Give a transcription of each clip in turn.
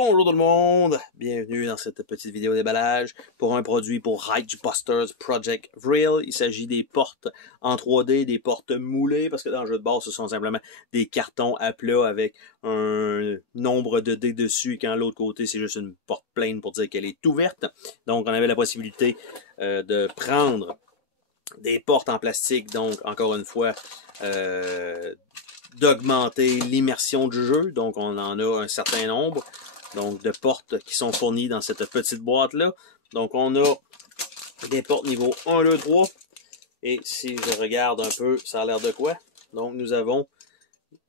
Bonjour tout le monde, bienvenue dans cette petite vidéo déballage pour un produit pour Ridgebusters Project Vril. Il s'agit des portes en 3D, des portes moulées, parce que dans le jeu de base, ce sont simplement des cartons à plat avec un nombre de dés dessus, et quand l'autre côté, c'est juste une porte pleine pour dire qu'elle est ouverte. Donc, on avait la possibilité de prendre des portes en plastique, donc, encore une fois, d'augmenter l'immersion du jeu. Donc, on en a un certain nombre. Donc, de portes qui sont fournies dans cette petite boîte-là. Donc, on a des portes niveau 1, 2, 3. Et si je regarde un peu, ça a l'air de quoi? Donc, nous avons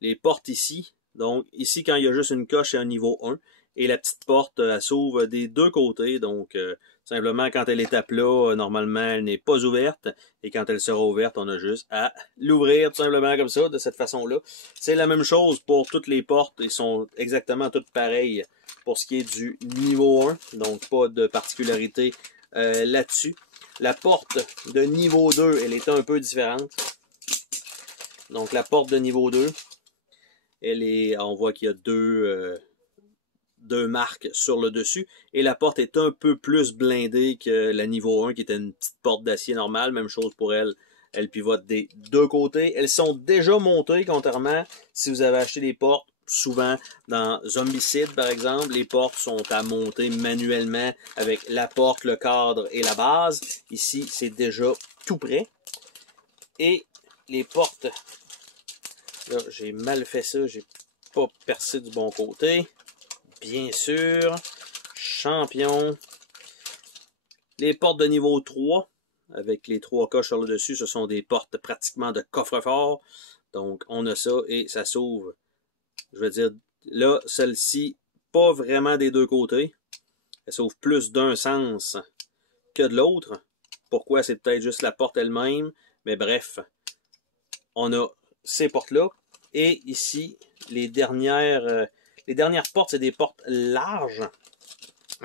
les portes ici. Donc, ici, quand il y a juste une coche, c'est un niveau 1. Et la petite porte, elle s'ouvre des deux côtés. Donc, simplement, quand elle est à plat, normalement, elle n'est pas ouverte. Et quand elle sera ouverte, on a juste à l'ouvrir tout simplement comme ça, de cette façon-là. C'est la même chose pour toutes les portes. Ils sont exactement toutes pareilles pour ce qui est du niveau 1. Donc, pas de particularité là-dessus. La porte de niveau 2, elle est un peu différente. Donc, la porte de niveau 2, elle est, on voit qu'il y a deux marques sur le dessus. Et la porte est un peu plus blindée que la niveau 1, qui était une petite porte d'acier normale. Même chose pour elle. Elle pivote des deux côtés. Elles sont déjà montées, contrairement si vous avez acheté des portes. Souvent, dans Zombicide, par exemple, les portes sont à monter manuellement avec la porte, le cadre et la base. Ici, c'est déjà tout prêt. Et les portes, là, j'ai mal fait ça, j'ai pas percé du bon côté. Bien sûr, champion. Les portes de niveau 3, avec les 3 coches sur le dessus, ce sont des portes pratiquement de coffre-fort. Donc, on a ça et ça s'ouvre. Je veux dire, là, celle-ci, pas vraiment des deux côtés. Elle s'ouvre plus d'un sens que de l'autre. Pourquoi? C'est peut-être juste la porte elle-même. Mais bref, on a ces portes-là. Et ici, les dernières portes, c'est des portes larges.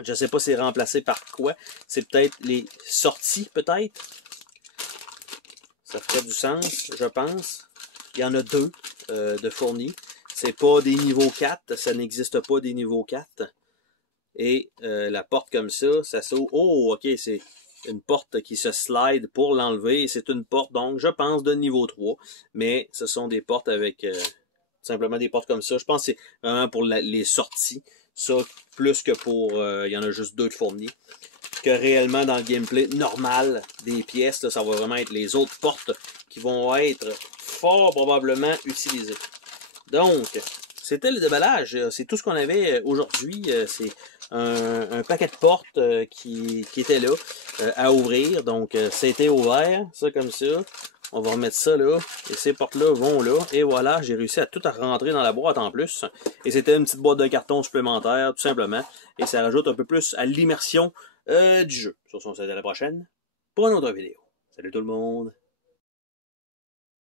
Je ne sais pas si c'est remplacé par quoi. C'est peut-être les sorties, peut-être. Ça ferait du sens, je pense. Il y en a deux de fournis. C'est pas des niveaux 4. Ça n'existe pas des niveaux 4. Et la porte comme ça s'ouvre. Oh, ok, c'est une porte qui se slide pour l'enlever. C'est une porte, donc, je pense, de niveau 3. Mais ce sont des portes avec simplement des portes comme ça. Je pense que c'est vraiment pour les sorties. Ça, plus que pour... il y en a juste deux de fournis. Que réellement, dans le gameplay normal des pièces, là, ça va vraiment être les autres portes qui vont être fort probablement utilisées. Donc, c'était le déballage. C'est tout ce qu'on avait aujourd'hui. C'est un paquet de portes qui était là à ouvrir. Donc, c'était ouvert, ça comme ça. On va remettre ça là. Et ces portes-là vont là. Et voilà, j'ai réussi à tout rentrer dans la boîte en plus. Et c'était une petite boîte de carton supplémentaire, tout simplement. Et ça rajoute un peu plus à l'immersion du jeu. Sur ce, on se dit à la prochaine pour une autre vidéo. Salut tout le monde!